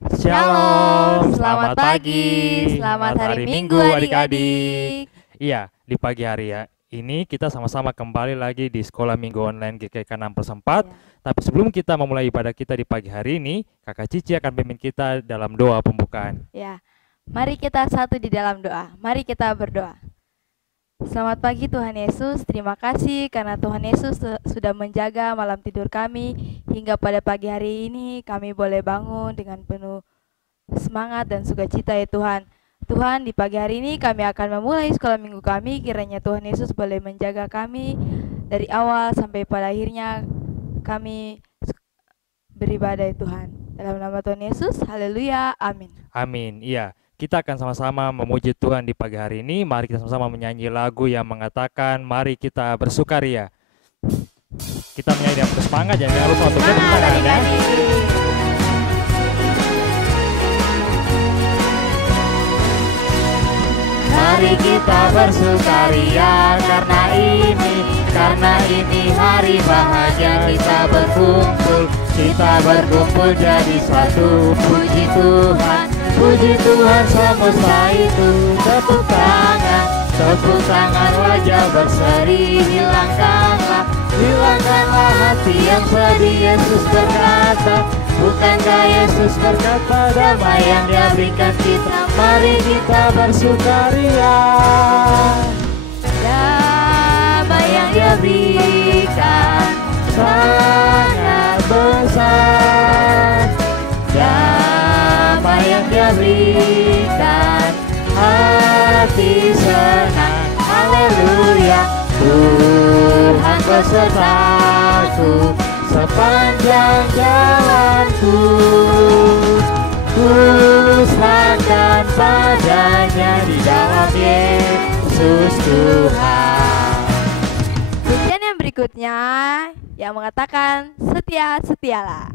Shalom, Selamat pagi, selamat hari Minggu adik-adik. Iya, di pagi hari ya ini kita sama-sama kembali lagi di Sekolah Minggu Online GKK 6+4. Ya. Tapi sebelum kita memulai ibadah kita di pagi hari ini, Kakak Cici akan pimpin kita dalam doa pembukaan. Ya, mari kita satu di dalam doa. Mari kita berdoa. Selamat pagi Tuhan Yesus, terima kasih karena Tuhan Yesus sudah menjaga malam tidur kami hingga pada pagi hari ini kami boleh bangun dengan penuh semangat dan sukacita ya Tuhan. Tuhan, di pagi hari ini kami akan memulai sekolah minggu kami, kiranya Tuhan Yesus boleh menjaga kami dari awal sampai pada akhirnya kami beribadah ya Tuhan. Dalam nama Tuhan Yesus, haleluya, amin. Amin, iya. Kita akan sama-sama memuji Tuhan di pagi hari ini. Mari kita sama-sama menyanyi lagu yang mengatakan, mari kita bersukaria. Kita menyanyi dengan bersemangat, jangan lupa untuk tepuk tangan ya. Mari kita bersukaria karena ini hari bahagia kita berkumpul jadi satu. Puji Tuhan semesta itu. Tepuk tangan wajah berseri. Hilangkanlah hati yang sedih. Yesus berkata, bukankah Yesus berkata, damai yang Dia berikan kita. Mari kita bersukaria. Damai yang Dia berikan sangat besar. Damai yang Dia berikan, hati senang. Haleluya. Tuhan besertaku sepanjang jalanku. Ku serahkan padanya di dalam Yesus Tuhan. Pujian yang berikutnya yang mengatakan setialah.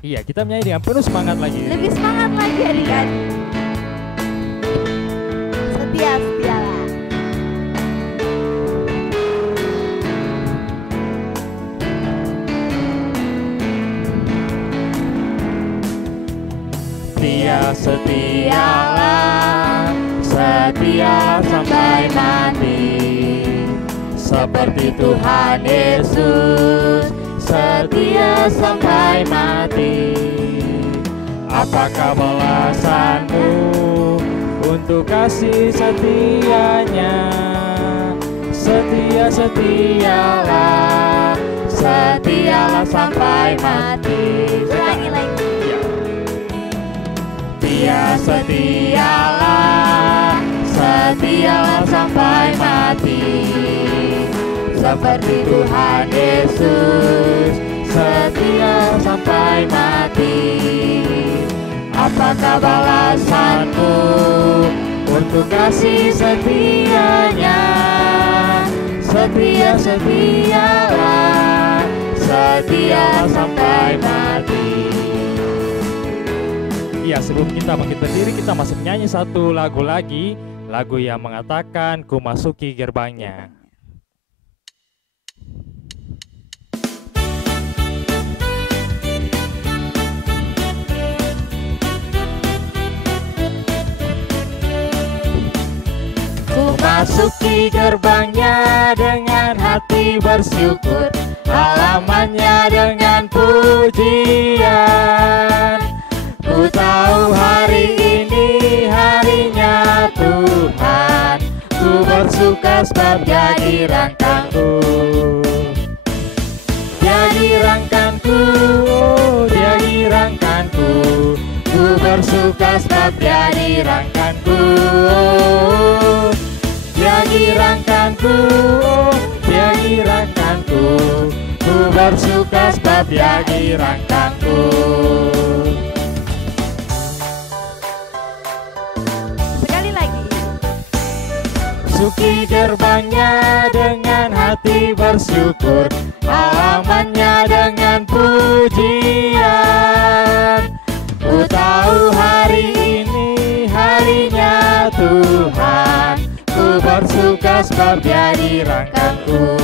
Iya, kita menyanyi dengan penuh semangat lagi. Lebih semangat lagi adik-adik. Setialah. Setia sampai mati. Seperti Tuhan Yesus, setia sampai mati. Apakah balasanmu untuk kasih setianya? Setialah sampai mati. Ulangi lagi. Setialah sampai mati. Seperti Tuhan Yesus, setia sampai mati. Apakah balasanmu untuk kasih setianya? Setia sampai mati. Ya, sebelum kita bangkit berdiri, kita masih menyanyi satu lagu lagi. Lagu yang mengatakan, ku masuki gerbangnya. Ku masuki gerbangnya dengan hati bersyukur, halamannya dengan pujian. Ku tahu hari ini harinya Tuhan. Ku bersuka sebab Dia dirangkangku. Ku bersuka sebab Dia dirangkangku. Ku bersuka sebab Dia dirangkangku. Masuki gerbangnya dengan hati bersyukur, halamannya dengan pujian. Ku tahu hari ini harinya Tuhan. Ku bersuka sebab Dia dirangkangku.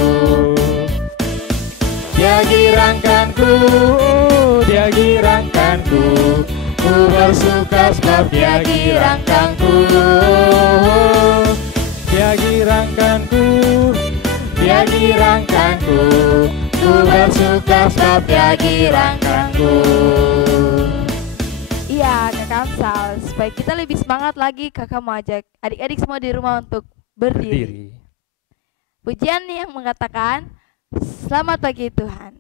Dia girangkanku, Dia girangkanku. Ku bersuka sebab Dia girangkanku. Dia girangkanku, Dia girangkanku. Ku bersuka sebab Dia girangkanku. Iya, Kakak Amsal, supaya kita lebih semangat lagi, Kakak mau ajak adik-adik semua di rumah untuk berdiri. Pujian yang mengatakan, selamat pagi Tuhan.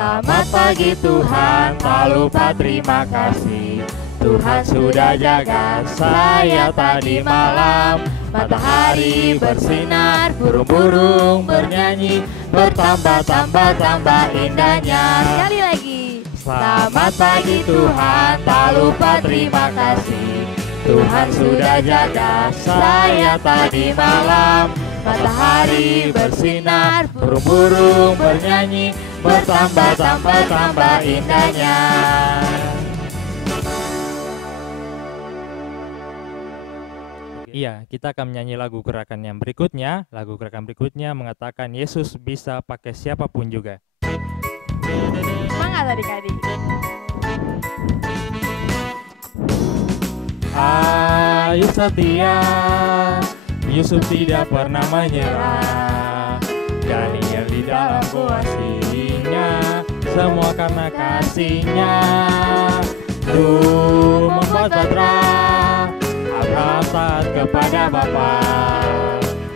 Selamat pagi Tuhan, tak lupa terima kasih. Tuhan sudah jaga saya tadi malam. Matahari bersinar, burung-burung bernyanyi, bertambah-tambah indahnya. Sekali lagi. Selamat pagi Tuhan, tak lupa terima kasih. Tuhan sudah jaga saya tadi malam. Matahari bersinar, burung-burung bernyanyi, bertambah-tambah indahnya. Iya, kita akan menyanyi lagu gerakan yang berikutnya. Lagu gerakan berikutnya mengatakan Yesus bisa pakai siapapun juga. Semangat adik-adik. Ayo setia, Yusuf tidak pernah menyerah. Daniel di dalam gua singa, semua karena kasihnya. Duh membuat Batra, Abraham taat kepada Bapa.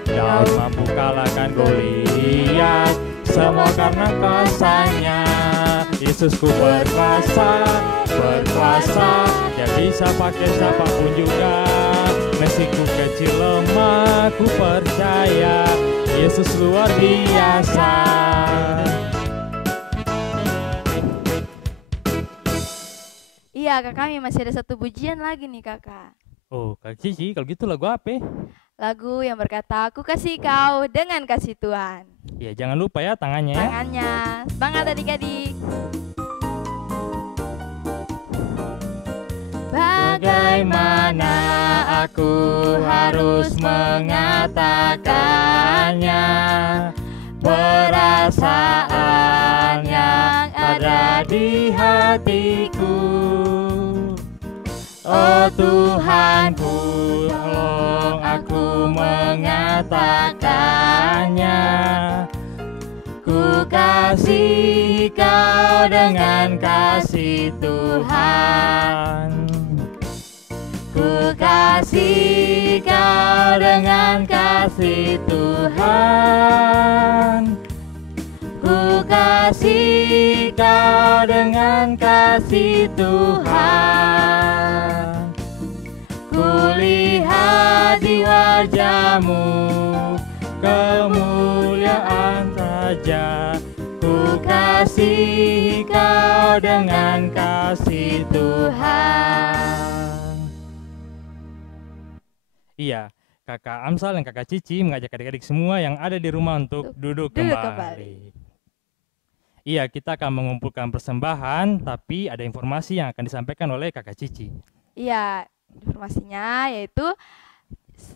Daud mampu kalahkan Goliat, semua karena kasihnya. Yesusku berkuasa, Dia bisa pakai siapapun juga. Meski ku kecil lemah, ku percaya Yesus luar biasa. Iya, Kak, kami masih ada satu pujian lagi nih Kakak. Oh, Kak Cici, kalau gitu lagu apa? Lagu yang berkata, aku kasih kau dengan kasih Tuhan. Ya, jangan lupa ya tangannya. Tangannya, semangat adik-adik. Bagaimana aku harus mengatakannya? Perasaan yang ada di hatiku. Oh Tuhanku, tolong aku mengatakannya. Ku kasih kau dengan kasih Tuhan. Ku kasih kau dengan kasih Tuhan. Ku kasih kau dengan kasih Tuhan. Ku lihat di wajahmu kemuliaan saja. Ku kasih kau dengan kasih Tuhan. Iya, Kakak Amsal dan Kakak Cici mengajak adik-adik semua yang ada di rumah untuk duduk kembali. Iya, kita akan mengumpulkan persembahan, tapi ada informasi yang akan disampaikan oleh Kakak Cici. Iya, informasinya yaitu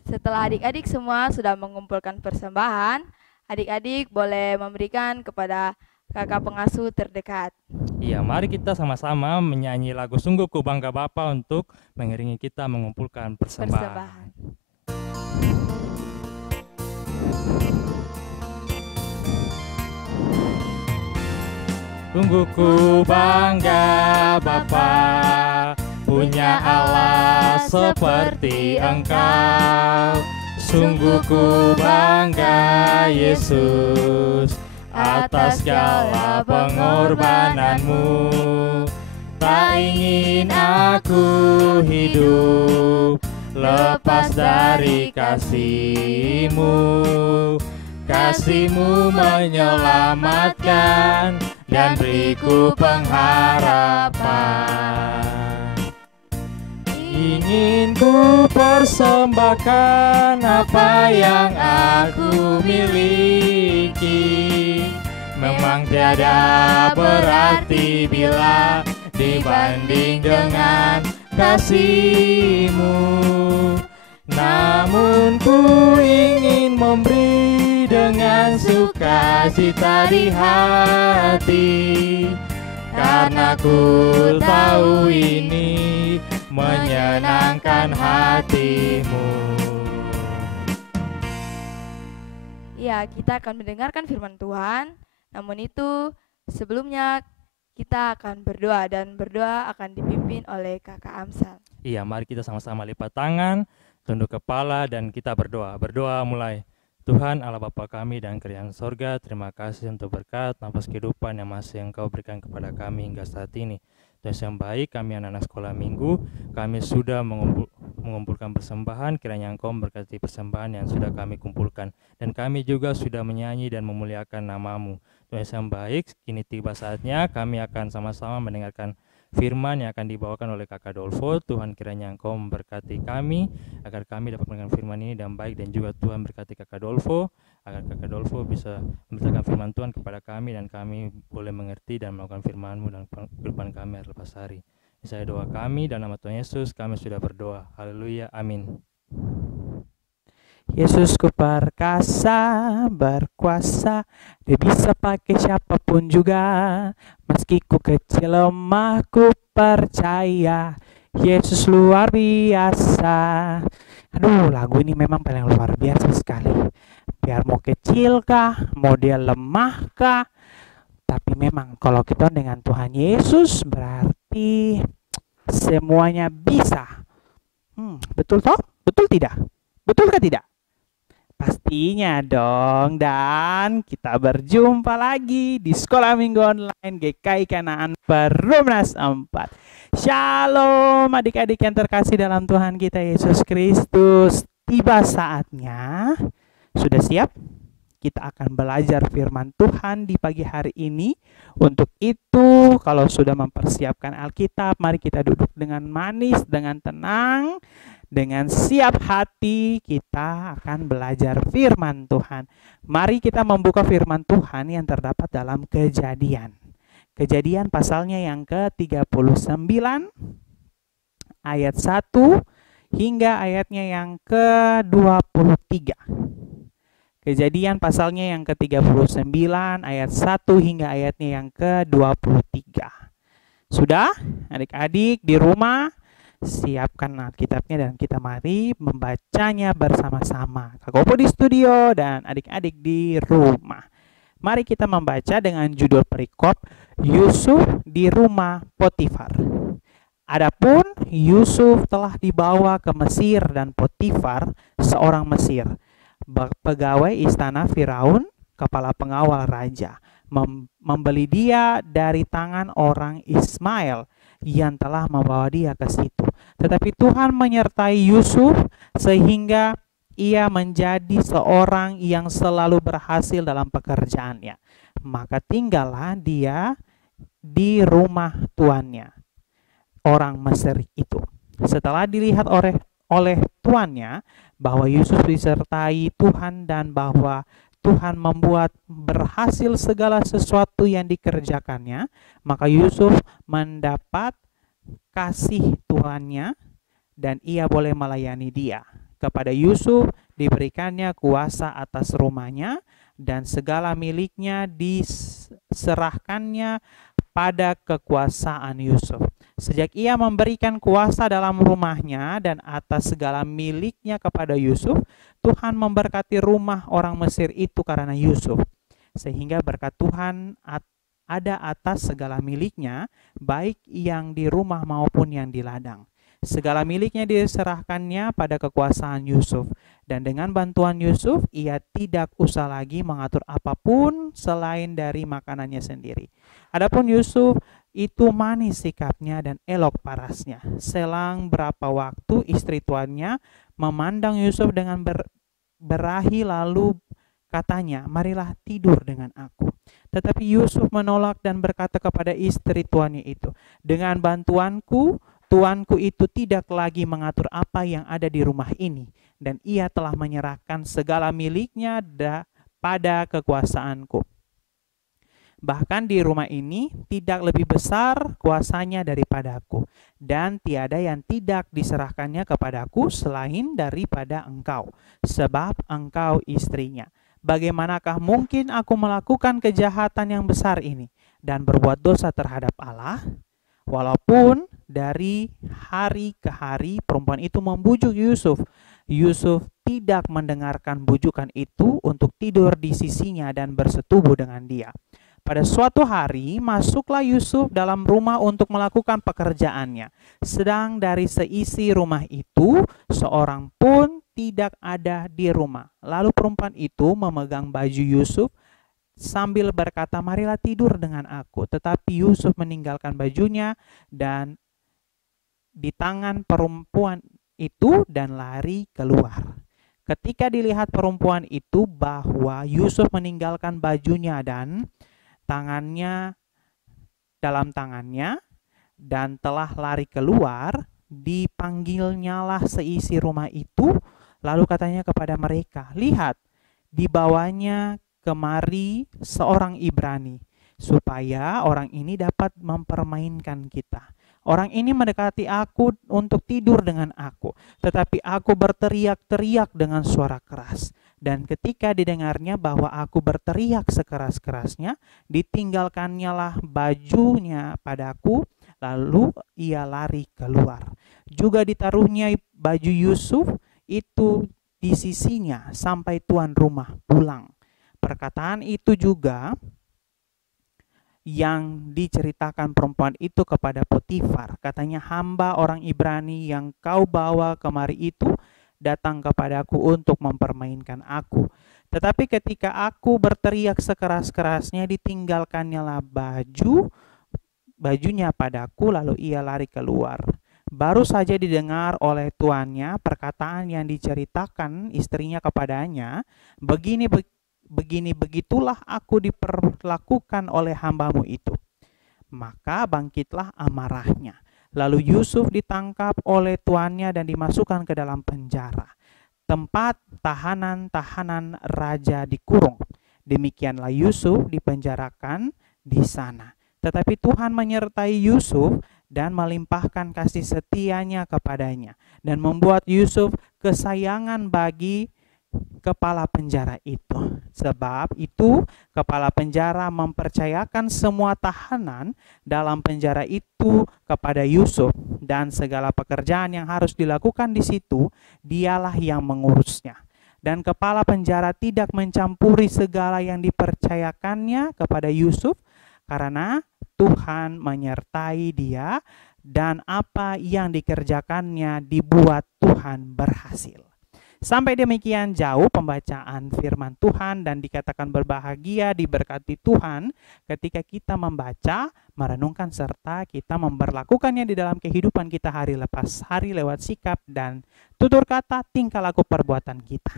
setelah adik-adik semua sudah mengumpulkan persembahan, adik-adik boleh memberikan kepada kakak pengasuh terdekat. Iya, mari kita sama-sama menyanyi lagu Sungguh Ku Bangga Bapa untuk mengiringi kita mengumpulkan persembahan. Sungguh ku bangga Bapa, punya Allah seperti Engkau. Sungguh ku bangga Yesus, atas segala pengorbananmu. Tak ingin aku hidup lepas dari kasih-Mu. Kasih-Mu menyelamatkan dan beriku pengharapan. Ingin ku persembahkan apa yang aku miliki. Memang tiada berarti bila dibanding dengan kasih-Mu. Namun ku ingin memberi dengan sukacita di hati, karena ku tahu ini menyenangkan hati-Mu. Ya, kita akan mendengarkan firman Tuhan. Namun itu sebelumnya kita akan berdoa, dan berdoa akan dipimpin oleh Kakak Amsal. Iya, mari kita sama-sama lipat tangan, tunduk kepala, dan kita berdoa. Berdoa mulai. Tuhan Allah Bapa kami dan Kerajaan Sorga, terima kasih untuk berkat nafas kehidupan yang masih Engkau berikan kepada kami hingga saat ini. Tuhan yang baik, kami anak-anak sekolah minggu, kami sudah mengumpulkan persembahan, kiranya Engkau memberkati persembahan yang sudah kami kumpulkan, dan kami juga sudah menyanyi dan memuliakan nama-Mu. Tuhan yang baik, kini tiba saatnya kami akan sama-sama mendengarkan firman yang akan dibawakan oleh Kakak Dolfo. Tuhan, kiranya Engkau memberkati kami agar kami dapat mendengar firman ini dengan baik, dan juga Tuhan berkati Kakak Dolfo agar Kakak Dolfo bisa memberitakan firman Tuhan kepada kami, dan kami boleh mengerti dan melakukan firman-Mu dalam kehidupan kami hari lepas hari. Saya doa kami dalam nama Tuhan Yesus, kami sudah berdoa. Haleluya, amin. Yesusku perkasa, berkuasa, Dia bisa pakai siapapun juga. Meski ku kecil lemah, ku percaya Yesus luar biasa. Aduh, lagu ini memang paling luar biasa sekali. Biar mau kecil kah, mau dia lemah kah, tapi memang kalau kita dengan Tuhan Yesus berarti semuanya bisa. Betul toh? Betul tidak? Betulkah tidak? Pastinya dong. Dan kita berjumpa lagi di Sekolah Minggu Online GKI Kanaan Perumnas 4. Shalom adik-adik yang terkasih dalam Tuhan kita Yesus Kristus. Tiba saatnya. Sudah siap? Kita akan belajar firman Tuhan di pagi hari ini. Untuk itu, kalau sudah mempersiapkan Alkitab, mari kita duduk dengan manis, dengan tenang, dengan siap hati. Kita akan belajar firman Tuhan. Mari kita membuka firman Tuhan yang terdapat dalam Kejadian. Kejadian pasalnya yang ke-39 ayat 1 hingga ayatnya yang ke-23. Kejadian pasalnya yang ke-39 ayat 1 hingga ayatnya yang ke-23. Sudah? Adik-adik di rumah siapkan Alkitabnya dan kita mari membacanya bersama-sama. Kakak Opo di studio dan adik-adik di rumah. Mari kita membaca dengan judul perikop Yusuf di rumah Potifar. Adapun Yusuf telah dibawa ke Mesir, dan Potifar, seorang Mesir, pegawai istana Firaun, kepala pengawal raja, membeli dia dari tangan orang Ismail yang telah membawa dia ke situ. Tetapi Tuhan menyertai Yusuf sehingga ia menjadi seorang yang selalu berhasil dalam pekerjaannya. Maka tinggallah dia di rumah tuannya, orang Mesir itu. Setelah dilihat oleh tuannya bahwa Yusuf disertai Tuhan dan bahwa Tuhan membuat berhasil segala sesuatu yang dikerjakannya, maka Yusuf mendapat kasih tuannya dan ia boleh melayani dia. Kepada Yusuf diberikannya kuasa atas rumahnya dan segala miliknya diserahkannya pada kekuasaan Yusuf. Sejak ia memberikan kuasa dalam rumahnya dan atas segala miliknya kepada Yusuf, Tuhan memberkati rumah orang Mesir itu karena Yusuf. Sehingga berkat Tuhan ada atas segala miliknya, baik yang di rumah maupun yang di ladang. Segala miliknya diserahkannya pada kekuasaan Yusuf. Dan dengan bantuan Yusuf, ia tidak usah lagi mengatur apapun selain dari makanannya sendiri. Adapun Yusuf itu manis sikapnya dan elok parasnya. Selang berapa waktu istri tuannya memandang Yusuf dengan berahi, lalu katanya, marilah tidur dengan aku. Tetapi Yusuf menolak dan berkata kepada istri tuannya itu, dengan bantuanku, tuanku itu tidak lagi mengatur apa yang ada di rumah ini, dan ia telah menyerahkan segala miliknya pada kekuasaanku. Bahkan di rumah ini tidak lebih besar kuasanya daripadaku. dan tiada yang tidak diserahkannya kepadaku selain daripada engkau, sebab engkau istrinya. Bagaimanakah mungkin aku melakukan kejahatan yang besar ini dan berbuat dosa terhadap Allah? Walaupun dari hari ke hari perempuan itu membujuk Yusuf, Yusuf tidak mendengarkan bujukan itu untuk tidur di sisinya dan bersetubuh dengan dia. Pada suatu hari masuklah Yusuf dalam rumah untuk melakukan pekerjaannya. Sedang dari seisi rumah itu seorang pun tidak ada di rumah. Lalu perempuan itu memegang baju Yusuf sambil berkata, marilah tidur dengan aku. Tetapi Yusuf meninggalkan bajunya dan di tangan perempuan itu dan lari keluar. Ketika dilihat perempuan itu bahwa Yusuf meninggalkan bajunya dan tangannya dalam tangannya dan telah lari keluar, dipanggilnyalah seisi rumah itu, lalu katanya kepada mereka, lihat, dibawanya kemari seorang Ibrani, supaya orang ini dapat mempermainkan kita. Orang ini mendekati aku untuk tidur dengan aku, tetapi aku berteriak-teriak dengan suara keras. Dan ketika didengarnya bahwa aku berteriak sekeras-kerasnya, ditinggalkannyalah bajunya padaku, lalu ia lari keluar. Juga ditaruhnya baju Yusuf itu di sisinya sampai tuan rumah pulang. Perkataan itu juga yang diceritakan perempuan itu kepada Potifar. Katanya, hamba orang Ibrani yang kau bawa kemari itu datang kepadaku untuk mempermainkan aku. Tetapi ketika aku berteriak sekeras-kerasnya, ditinggalkannyalah bajunya padaku, lalu ia lari keluar. Baru saja didengar oleh tuannya perkataan yang diceritakan istrinya kepadanya, begitulah aku diperlakukan oleh hambamu itu. Maka bangkitlah amarahnya. Lalu Yusuf ditangkap oleh tuannya dan dimasukkan ke dalam penjara, tempat tahanan-tahanan raja dikurung. Demikianlah Yusuf dipenjarakan di sana. Tetapi Tuhan menyertai Yusuf dan melimpahkan kasih setianya kepadanya, dan membuat Yusuf kesayangan bagi kepala penjara itu. Sebab itu kepala penjara mempercayakan semua tahanan dalam penjara itu kepada Yusuf, dan segala pekerjaan yang harus dilakukan di situ dialah yang mengurusnya. Dan kepala penjara tidak mencampuri segala yang dipercayakannya kepada Yusuf, karena Tuhan menyertai dia, dan apa yang dikerjakannya dibuat Tuhan berhasil. Sampai demikian jauh pembacaan firman Tuhan, dan dikatakan berbahagia, diberkati Tuhan ketika kita membaca, merenungkan, serta kita memperlakukannya di dalam kehidupan kita hari lepas hari lewat sikap dan tutur kata, tingkah laku, perbuatan kita.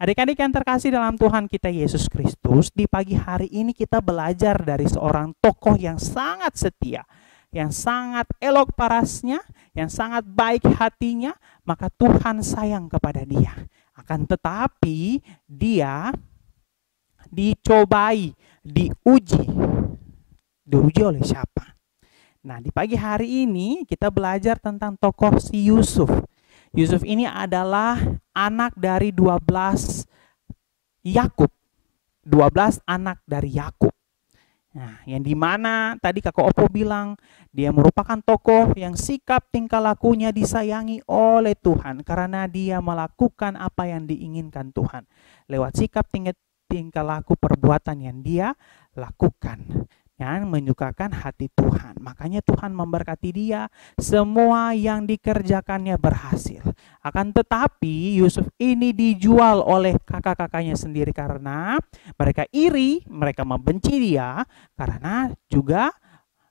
Adik-adik yang terkasih dalam Tuhan kita Yesus Kristus, di pagi hari ini kita belajar dari seorang tokoh yang sangat setia, yang sangat elok parasnya, yang sangat baik hatinya, maka Tuhan sayang kepada dia. Akan tetapi dia dicobai, diuji oleh siapa? Nah, di pagi hari ini kita belajar tentang tokoh si Yusuf. Yusuf ini adalah anak dari 12 Yakub. 12 anak dari Yakub. Nah, yang dimana tadi Kakak Opo bilang dia merupakan tokoh yang sikap tingkah lakunya disayangi oleh Tuhan karena dia melakukan apa yang diinginkan Tuhan lewat sikap tingkah laku perbuatan yang dia lakukan yang menyukakan hati Tuhan. Makanya Tuhan memberkati dia, semua yang dikerjakannya berhasil. Akan tetapi Yusuf ini dijual oleh kakak-kakaknya sendiri karena mereka iri, mereka membenci dia, karena juga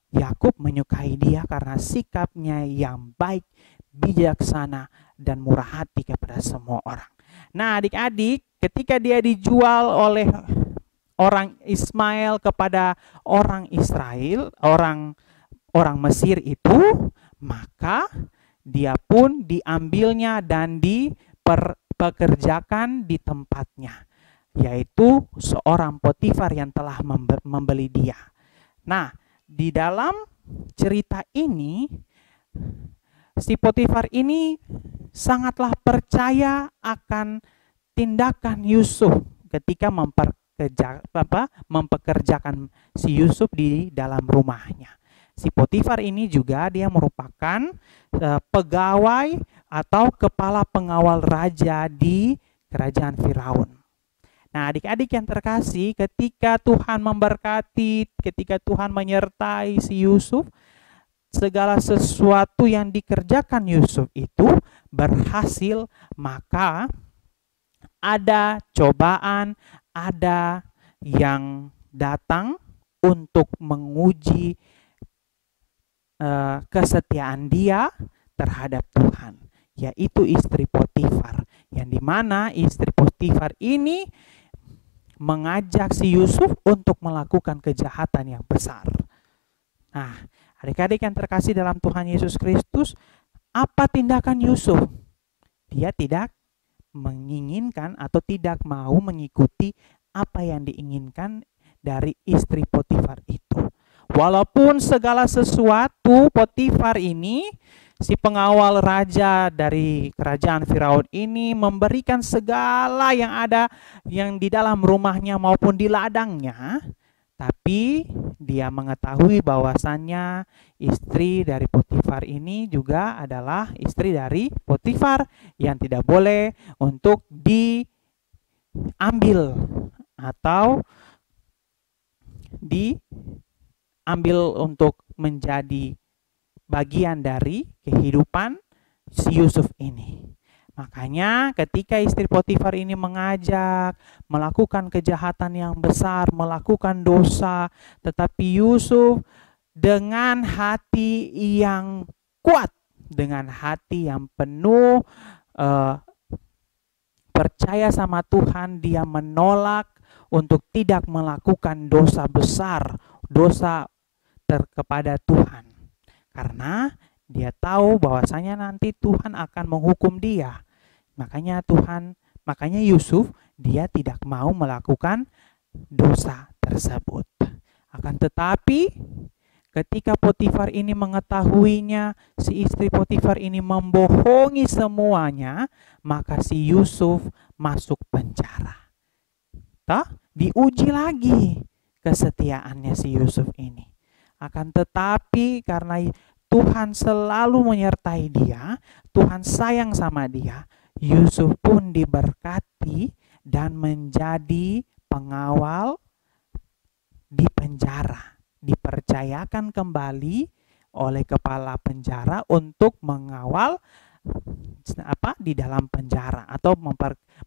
Yakub menyukai dia karena sikapnya yang baik, bijaksana, dan murah hati kepada semua orang. Nah, adik-adik, ketika dia dijual oleh orang Ismail kepada orang Israel, orang Mesir itu, maka dia pun diambilnya dan dipekerjakan di tempatnya, yaitu seorang Potifar yang telah membeli dia. Nah, di dalam cerita ini si Potifar ini sangatlah percaya akan tindakan Yusuf ketika mempekerjakan si Yusuf di dalam rumahnya. Si Potifar ini juga dia merupakan pegawai atau kepala pengawal raja di kerajaan Firaun. Nah, adik-adik yang terkasih, ketika Tuhan memberkati, ketika Tuhan menyertai si Yusuf, segala sesuatu yang dikerjakan Yusuf itu berhasil, maka ada cobaan, ada yang datang untuk menguji kesetiaan dia terhadap Tuhan, yaitu istri Potifar, yang dimana istri Potifar ini mengajak si Yusuf untuk melakukan kejahatan yang besar. Nah, adik-adik yang terkasih dalam Tuhan Yesus Kristus, apa tindakan Yusuf? Dia tidak menginginkan atau tidak mau mengikuti apa yang diinginkan dari istri Potifar itu. Walaupun segala sesuatu Potifar ini, si pengawal raja dari kerajaan Firaun ini, memberikan segala yang ada yang di dalam rumahnya maupun di ladangnya, tapi dia mengetahui bahwasannya istri dari Potifar ini juga adalah istri dari Potifar yang tidak boleh untuk diambil atau diambil untuk menjadi bagian dari kehidupan si Yusuf ini. Makanya ketika istri Potifar ini mengajak melakukan kejahatan yang besar, melakukan dosa, tetapi Yusuf dengan hati yang kuat, dengan hati yang penuh percaya sama Tuhan, dia menolak untuk tidak melakukan dosa besar, dosa kepada Tuhan. Karena dia tahu bahwasanya nanti Tuhan akan menghukum dia. Makanya Yusuf dia tidak mau melakukan dosa tersebut. Akan tetapi ketika Potifar ini mengetahuinya, si istri Potifar ini membohongi semuanya, maka si Yusuf masuk penjara. Diuji lagi kesetiaannya si Yusuf ini. Akan tetapi karena Tuhan selalu menyertai dia, Tuhan sayang sama dia, Yusuf pun diberkati dan menjadi pengawal di penjara. Dipercayakan kembali oleh kepala penjara untuk mengawal di dalam penjara atau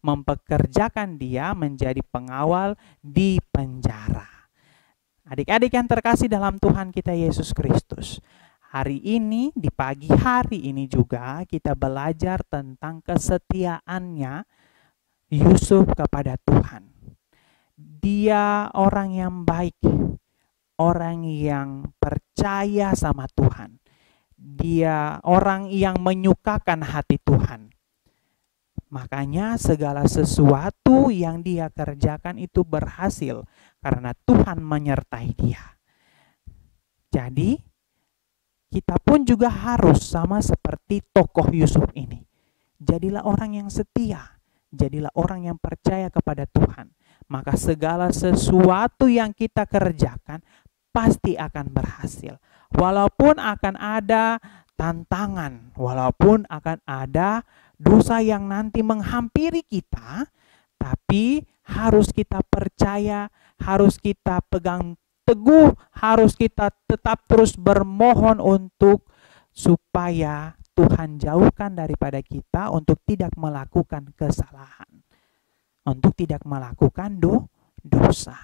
mempekerjakan dia menjadi pengawal di penjara. Adik-adik yang terkasih dalam Tuhan kita Yesus Kristus, hari ini, di pagi hari ini juga kita belajar tentang kesetiaannya Yusuf kepada Tuhan. Dia orang yang baik, orang yang percaya sama Tuhan. Dia orang yang menyukakan hati Tuhan. Makanya segala sesuatu yang dia kerjakan itu berhasil karena Tuhan menyertai dia. Jadi kita pun juga harus sama seperti tokoh Yusuf ini. Jadilah orang yang setia, jadilah orang yang percaya kepada Tuhan. Maka segala sesuatu yang kita kerjakan pasti akan berhasil. Walaupun akan ada tantangan, walaupun akan ada dosa yang nanti menghampiri kita, tapi harus kita percaya, harus kita pegang teguh, harus kita tetap terus bermohon untuk supaya Tuhan jauhkan daripada kita untuk tidak melakukan kesalahan, untuk tidak melakukan dosa.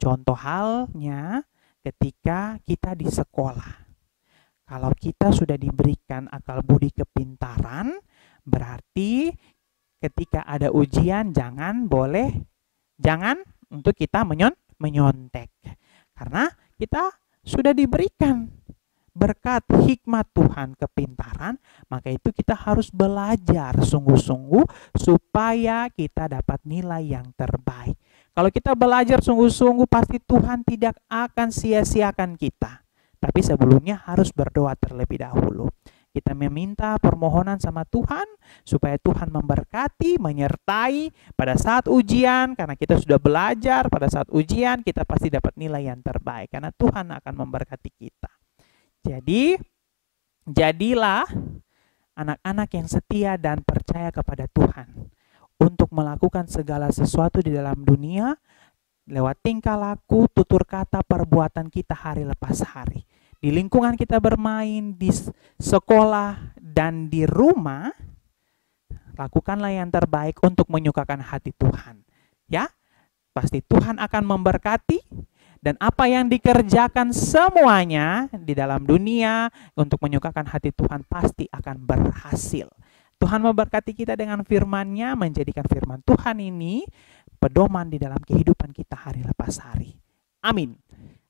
Contoh halnya ketika kita di sekolah. Kalau kita sudah diberikan akal budi kepintaran, berarti ketika ada ujian jangan untuk kita menyontek. Karena kita sudah diberikan berkat hikmat Tuhan kepintaran, maka itu kita harus belajar sungguh-sungguh supaya kita dapat nilai yang terbaik. Kalau kita belajar sungguh-sungguh, pasti Tuhan tidak akan sia-siakan kita. Tapi sebelumnya harus berdoa terlebih dahulu. Kita meminta permohonan sama Tuhan supaya Tuhan memberkati, menyertai pada saat ujian, karena kita sudah belajar pada saat ujian kita pasti dapat nilai yang terbaik karena Tuhan akan memberkati kita. Jadi, jadilah anak-anak yang setia dan percaya kepada Tuhan untuk melakukan segala sesuatu di dalam dunia lewat tingkah laku, tutur kata, perbuatan kita hari lepas hari. Di lingkungan kita bermain, di sekolah, dan di rumah, lakukanlah yang terbaik untuk menyukakan hati Tuhan. Ya, pasti Tuhan akan memberkati, dan apa yang dikerjakan semuanya di dalam dunia untuk menyukakan hati Tuhan pasti akan berhasil. Tuhan memberkati kita dengan firman-Nya, menjadikan firman Tuhan ini pedoman di dalam kehidupan kita hari lepas hari. Amin.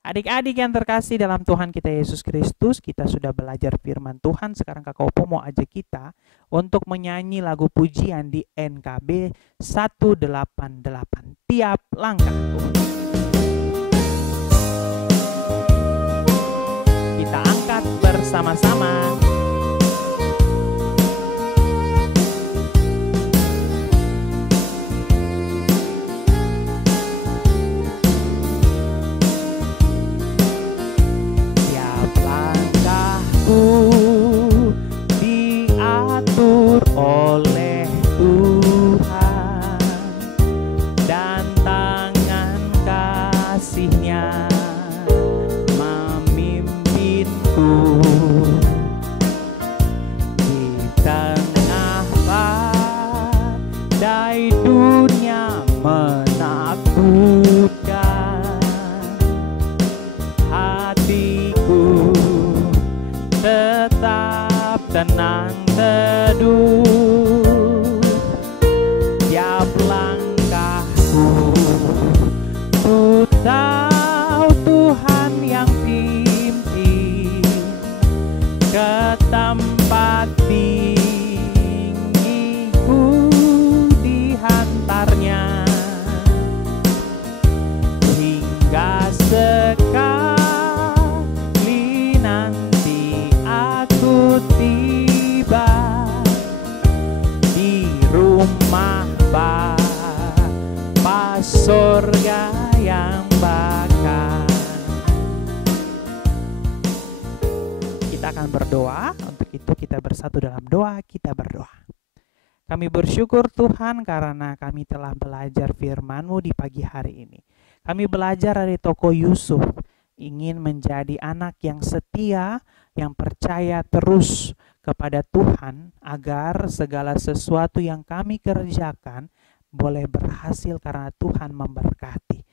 Adik-adik yang terkasih dalam Tuhan kita Yesus Kristus, kita sudah belajar firman Tuhan. Sekarang Kakak Opo mau ajak kita untuk menyanyi lagu pujian di NKB 188, Tiap Langkahku. Kita angkat bersama-sama. Diatur oleh Tuhan dan tangan kasih-Nya memimpinku di tengah badai dunia menakutkan. Hatiku tetap tenang teduh, tiap langkahku ku tahu Tuhan yang pimpin ke tempat tinggiku dihantarnya hingga sekali nanti aku tiba di rumah Bapa surga yang bakal. Kita akan berdoa. Untuk itu kita bersatu dalam doa. Kita berdoa. Kami bersyukur Tuhan karena kami telah belajar firman-Mu di pagi hari ini. Kami belajar dari tokoh Yusuf, ingin menjadi anak yang setia, yang percaya terus kepada Tuhan, agar segala sesuatu yang kami kerjakan boleh berhasil karena Tuhan memberkati.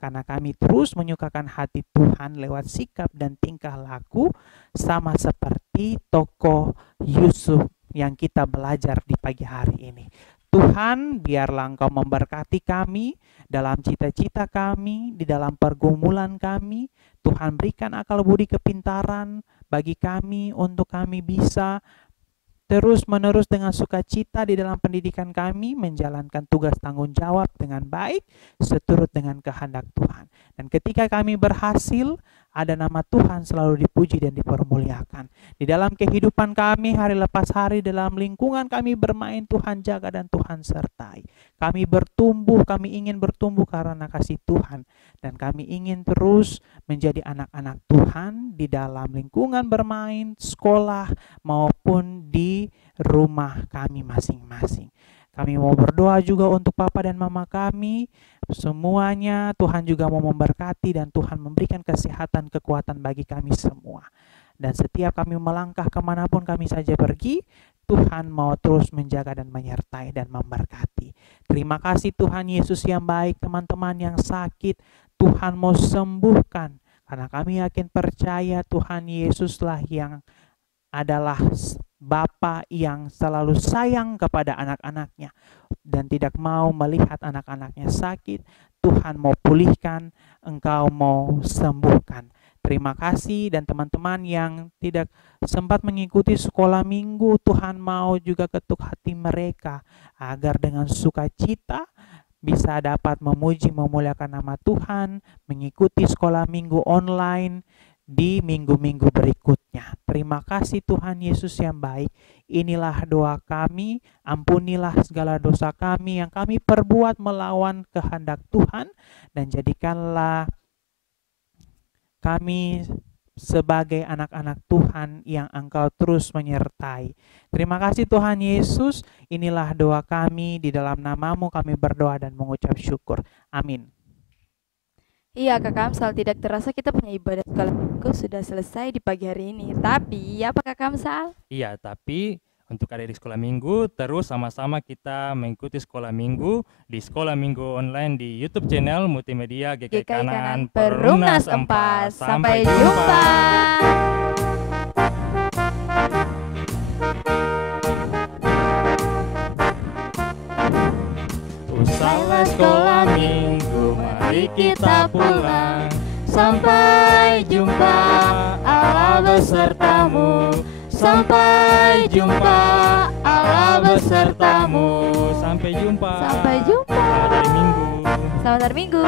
Karena kami terus menyukakan hati Tuhan lewat sikap dan tingkah laku, sama seperti tokoh Yusuf yang kita belajar di pagi hari ini. Tuhan, biarlah Engkau memberkati kami dalam cita-cita kami, di dalam pergumulan kami. Tuhan, berikan akal budi kepintaran bagi kami untuk kami bisa terus-menerus dengan sukacita di dalam pendidikan kami, menjalankan tugas tanggung jawab dengan baik, seturut dengan kehendak Tuhan. Dan ketika kami berhasil, ada nama Tuhan selalu dipuji dan dipermuliakan. Di dalam kehidupan kami, hari lepas hari, dalam lingkungan kami bermain, Tuhan jaga dan Tuhan sertai. Kami bertumbuh, kami ingin bertumbuh karena kasih Tuhan. Dan kami ingin terus menjadi anak-anak Tuhan di dalam lingkungan bermain, sekolah, maupun di rumah kami masing-masing. Kami mau berdoa juga untuk Papa dan Mama kami. Semuanya Tuhan juga mau memberkati dan Tuhan memberikan kesehatan, kekuatan bagi kami semua. Dan setiap kami melangkah kemanapun kami saja pergi, Tuhan mau terus menjaga dan menyertai dan memberkati. Terima kasih Tuhan Yesus yang baik. Teman-teman yang sakit, Tuhan mau sembuhkan. Karena kami yakin percaya Tuhan Yesuslah yang adalah Bapa yang selalu sayang kepada anak-anaknya dan tidak mau melihat anak-anaknya sakit. Tuhan mau pulihkan, Engkau mau sembuhkan. Terima kasih. Dan teman-teman yang tidak sempat mengikuti sekolah minggu, Tuhan mau juga ketuk hati mereka agar dengan sukacita bisa dapat memuji memuliakan nama Tuhan, mengikuti sekolah minggu online di minggu-minggu berikutnya. Terima kasih Tuhan Yesus yang baik. Inilah doa kami, ampunilah segala dosa kami yang kami perbuat melawan kehendak Tuhan, dan jadikanlah kami sebagai anak-anak Tuhan yang Engkau terus menyertai. Terima kasih Tuhan Yesus, inilah doa kami, di dalam nama-Mu kami berdoa dan mengucap syukur. Amin. Iya Kakak Amsal, tidak terasa kita punya ibadah sekolah minggu sudah selesai di pagi hari ini. Tapi apa Kakak Amsal? Iya, tapi untuk adik-adik sekolah minggu, terus sama-sama kita mengikuti sekolah minggu di sekolah minggu online di YouTube channel Multimedia GKI Kanan Perumnas 4. Sampai jumpa. Usailah sekolah minggu, mari kita pulang. Sampai jumpa, Allah besertamu. Sampai jumpa, Allah besertamu. Sampai jumpa. Sampai jumpa. Selamat hari Minggu. Selamat hari Minggu.